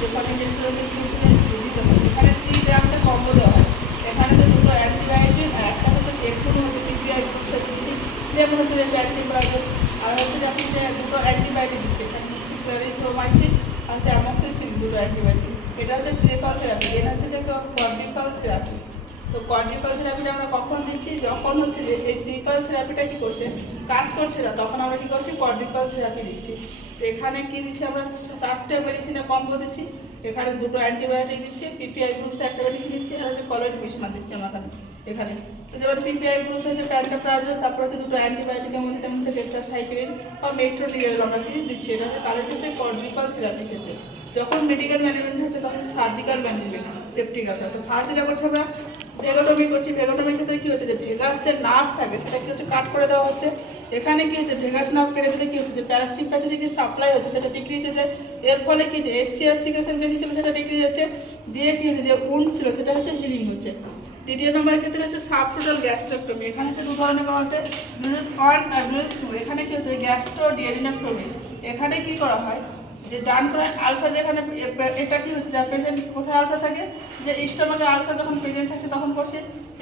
যেখানে ইঞ্জেকশন দিতে হয়। এখানে 3 গ্রামসের কম্বো দেওয়া হয়। এখানে তো দুটো অ্যান্টিবায়োটিক আর একটা হচ্ছে দেখুন হচ্ছে পিপিআই গ্রুপসের দিচ্ছি, যেমন হচ্ছে যে প্যান্টিপ্লাজল, আর হচ্ছে যে আপনি যে দুটো অ্যান্টিবায়োটিক দিচ্ছে, এখানে দিচ্ছি ক্লোরিথ্রোমাইসিন আর হচ্ছে অ্যামক্সিসিলিন, দুটো অ্যান্টিবায়োটিক। এটা হচ্ছে ট্রিপল থেরাপি, এটা হচ্ছে যে কোয়াড্রিপল থেরাপি। তো কোয়াড্রিপল থেরাপিটা আমরা কখন দিচ্ছি? যখন হচ্ছে যে এই ট্রিপল থেরাপিটা কী করছে, কাজ করছে না, তখন আমরা কী করছি? কোয়াড্রিপল থেরাপি দিচ্ছি। তো এখানে কী দিচ্ছি আমরা? 4টে মেডিসিনের কম্বো দিচ্ছি। এখানে দুটো অ্যান্টিবায়োটিক দিচ্ছি, পিপিআই গ্রুপসে একটা মেডিসিন দিচ্ছি, আর হচ্ছে কলয়েড বিসমাথ দিচ্ছি আমরা এখানে। তো যেমন পিপিআই গ্রুপ হচ্ছে প্যান্টোপ্রাজল, তারপর হচ্ছে দুটো অ্যান্টিবায়োটিকের মধ্যে যেমন হচ্ছে টেট্রাসাইক্লিন বা মেট্রোনিডাজল আমরা কি দিচ্ছি। এটা হচ্ছে কাদের ক্ষেত্রে? কোয়াড্রিপল থেরাপি ক্ষেত্রে। যখন মেডিকেল ম্যানেজমেন্ট হচ্ছে তখন সার্জিক্যাল ম্যানেজমেন্ট পেপটিক আসার। তো ফার্স্ট যেটা করছে আমরা ভেগোটমি করছি। ভেগোটমির ক্ষেত্রে কী হচ্ছে? যে ভেগাস যে নার্ভ থাকে সেটা কী হচ্ছে? কাট করে দেওয়া হচ্ছে। এখানে কী হচ্ছে? ভেগাস নার্ভ কেটে দিলে কী হচ্ছে? যে প্যারাসিম্প্যাথেটিক যে সাপ্লাই হচ্ছে সেটা ডিক্রিজ হচ্ছে। এর ফলে কী যে এসসিআর সিকেশন বেশি ছিল সেটা ডিক্রিজ হচ্ছে, দিয়ে কী হচ্ছে? যে উন্ড ছিল সেটা হচ্ছে হিলিং হচ্ছে। দ্বিতীয় নম্বরের ক্ষেত্রে হচ্ছে সাবটোটাল গ্যাস্ট্রেক্টমি। এখানে হচ্ছে 2 ধরনের করা হচ্ছে, ব্লুথ 1 আর ব্লুথ 2। এখানে কী হচ্ছে? গ্যাস্ট্রোডিয়াডিনেক্টমি। এখানে কী করা হয়? যে ডান করে আলসার যেখানে এটা কী হচ্ছে? যা পেশেন্ট কোথায় আলসার থাকে, যে স্টোমাকে আলসার যখন প্রেজেন্ট থাকছে তখন করছে।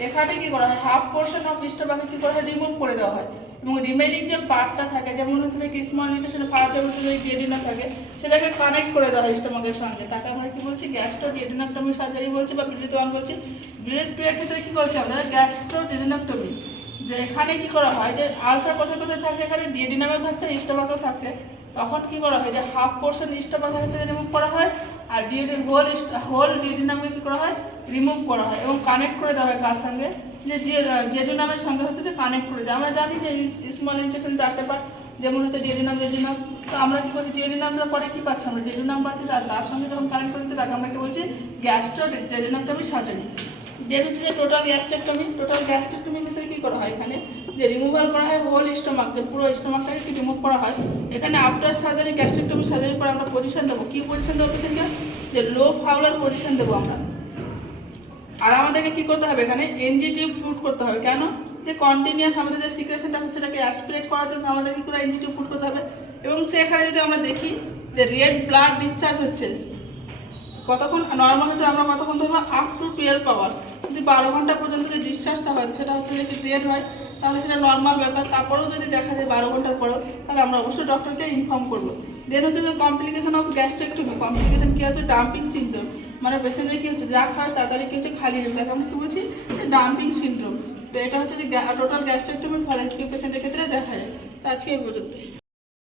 এখানে কী করা হয়? হাফ পোর্শন অফ স্টোমাকে কী করা হয়? রিমুভ করে দেওয়া হয়, এবং রিমেনিং যে পার্টটা থাকে, যেমন হচ্ছে যে স্মল ইন্টেস্টাইনের ফার্স্টে হচ্ছে যে ডিএডিনা থাকে, সেটাকে কানেক্ট করে দেওয়া হয় স্টোমাকের সঙ্গে। তাকে আমরা কী বলছি? গ্যাস্ট্রোডিয়াডিনেক্টমি সার্জারি বলছি বা ব্লুথ 1 বলছি। ব্লুথ 2 এর ক্ষেত্রে কী করছি আমরা? গ্যাস্ট্রোডিয়াডিনেক্টমি। যে এখানে কী করা হয়? যে আলসার কোথায় কোথায় থাকছে, এখানে ডিএডিনামেও থাকছে, স্টোমাকেও থাকছে, তখন কী করা হয়? যে হাফ পোর্শন স্টোমাকের হচ্ছে রিমুভ করা হয়, আর হোল ডিএডিনামকে কী করা হয়? রিমুভ করা হয় এবং কানেক্ট করে দেওয়া হয় কার সঙ্গে? যে জেজুনামের সঙ্গে হচ্ছে যে কানেক্ট করে দেয়। আমরা জানি যে স্মল ইন্টেস্টাইন 4টে পার্ট, যেমন হচ্ছে ডিএডিনাম, জেজুনাম। তো আমরা কী করছি? ডিএডিনামটা পরে কী পাচ্ছি? আমরা জেজুনাম পাচ্ছি, আর তার সঙ্গে যখন কানেক্ট করে দিচ্ছে তাকে আমরা কী বলছি? গ্যাস্ট্রোডিয়াডিনেক্টমি সার্জারি। দেন হচ্ছে যে টোটাল গ্যাস্ট্রেক্টমি। টোটাল গ্যাস্ট্রেক্টমির ক্ষেত্রে কী করা হয়? এখানে যে রিমুভাল করা হয় হোল স্টোমাক, যে পুরো স্টোমাকটাকে কি রিমুভ করা হয়। এখানে আফটার সার্জারি, গ্যাস্ট্রেক্টমি সার্জারির পর আমরা পজিশন দেবো। কী পজিশন দেবো পেশেন্টকে? যে লো ফাউলার পজিশন দেবো আমরা। আর আমাদেরকে কী করতে হবে? এখানে এনজি টিউব পুট করতে হবে। কেন? যে কন্টিনিউয়াস আমাদের যে সিক্রেশনটা আছে সেটাকে অ্যাসপিরেট করার জন্য আমাদের কী করে এনজি টিউব পুট করতে হবে। এবং সেখানে যদি আমরা দেখি যে রেড ব্লাড ডিসচার্জ হচ্ছে, কতক্ষণ নর্মাল হচ্ছে, আমরা কতক্ষণ ধরবো? Up to 12 hours. যদি 12 ঘন্টা পর্যন্ত যে ডিসচার্জটা হয় সেটা হচ্ছে যদি রেড হয় তাহলে সেটা নর্মাল ব্যাপার। তারপরেও যদি দেখা যায় 12 ঘন্টার পরেও, তাহলে আমরা অবশ্যই ডক্টরকে ইনফর্ম করবো। দেন হচ্ছে যে কমপ্লিকেশন অফ গ্যাস্ট্রেক্টমি। কমপ্লিকেশন কী আছে? Dumping syndrome. মানে পেশেন্টের কী হচ্ছে? যা খায় তাড়াতাড়ি কী হচ্ছে? খালি হয়ে যায়। আমরা কী বলছি? যে ডাম্পিং সিনড্রোম। তো এটা হচ্ছে যে টোটাল গ্যাস্ট্রেক্টমির ফলে পেশেন্টের ক্ষেত্রে দেখা যায়। তো আজকে এই পর্যন্ত।